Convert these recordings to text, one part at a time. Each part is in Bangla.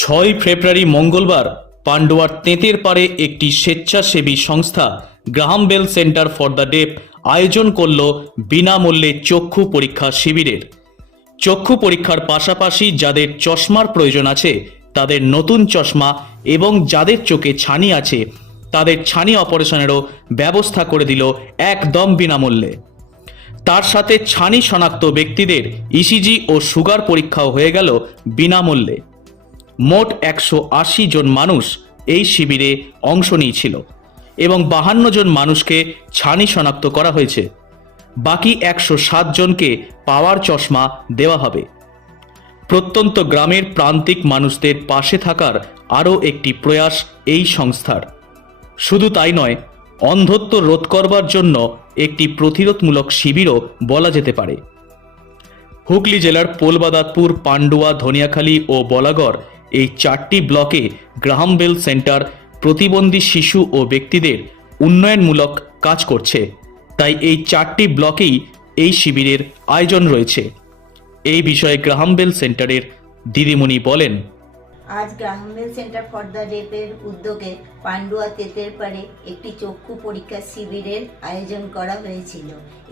ছয় ফেব্রুয়ারি মঙ্গলবার পান্ডুয়ার তেঁতের পাড়ে একটি স্বেচ্ছাসেবী সংস্থা Graham Bell center for the deaf আয়োজন করল বিনামূল্যে চক্ষু পরীক্ষা শিবিরের। চক্ষু পরীক্ষার পাশাপাশি যাদের চশমার প্রয়োজন আছে, তাদের নতুন চশমা এবং যাদের চোখে ছানি আছে, তাদের ছানি অপারেশনেরও ব্যবস্থা করে দিল একদম বিনামূল্যে। তার সাথে ছানি শনাক্ত ব্যক্তিদের ইসিজি ও সুগার পরীক্ষাও হয়ে গেল বিনামূল্যে। মোট একশো আশি জন মানুষ এই শিবিরে অংশ নিয়েছিল এবং বাহান্ন জন মানুষকে ছানি শনাক্ত করা হয়েছে। বাকি একশো সাত জনকে পাওয়ার চশমা দেওয়া হবে। প্রত্যন্ত গ্রামের প্রান্তিক মানুষদের পাশে থাকার আরও একটি প্রয়াস এই সংস্থার। শুধু তাই নয়, অন্ধত্ব রোধ করবার জন্য একটি প্রতিরোধমূলক শিবিরও বলা যেতে পারে। হুগলি জেলার পোলবাদাতপুর, পান্ডুয়া, ধনিয়াখালী ও বলাগড় এই চারটি ব্লকে গ্রাহামবেল সেন্টার, প্রতিবন্ধী শিশু ও ব্যক্তিদের উন্নয়নমূলক কাজ করছে। তাই এই চারটি ব্লকেই এই শিবিরের আয়োজন রয়েছে। এই বিষয়ে গ্রাহামবেল সেন্টারের দিদিমণি বলেন, আজ গ্রামীণ সেন্টার ফর দ্য ডেপের উদ্যোগে পান্ডুয়া তেতের পারে একটি চক্ষু পরীক্ষা শিবিরের আয়োজন করা হয়েছিল।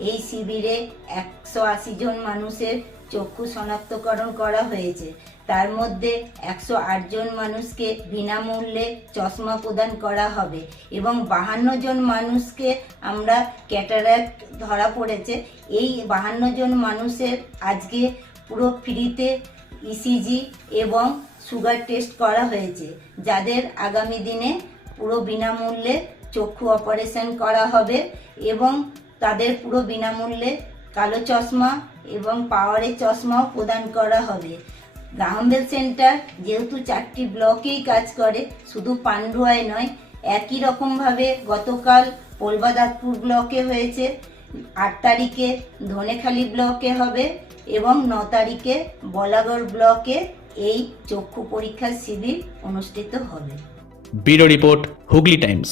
এই শিবিরে একশো আশি জন মানুষের চক্ষু শনাক্তকরণ করা হয়েছে। তার মধ্যে একশো জন মানুষকে বিনামূল্যে চশমা প্রদান করা হবে এবং বাহান্ন জন মানুষকে আমরা ক্যাটারাক্ট ধরা পড়েছে। এই বাহান্ন জন মানুষের আজকে পুরো ফ্রিতে ইসিজি এবং সুগার টেস্ট করা হয়েছে, যাদের আগামী দিনে পুরো বিনামূল্যে চক্ষু অপারেশন করা হবে এবং তাদের পুরো বিনামূল্যে কালো চশমা এবং পাওয়ারের চশমাও প্রদান করা হবে। গ্রামবেল সেন্টার যেহেতু চারটি ব্লকেই কাজ করে, শুধু পান্ডুয়ায় নয়, একই রকমভাবে গতকাল পোলবাদাতপুর ব্লকে হয়েছে, আট তারিখে ধনেখালি ব্লকে হবে এবং ন তারিখে বলাগড় ব্লকে এই চক্ষু পরীক্ষার শিবির অনুষ্ঠিত হবে। Bureau report Hooghly times.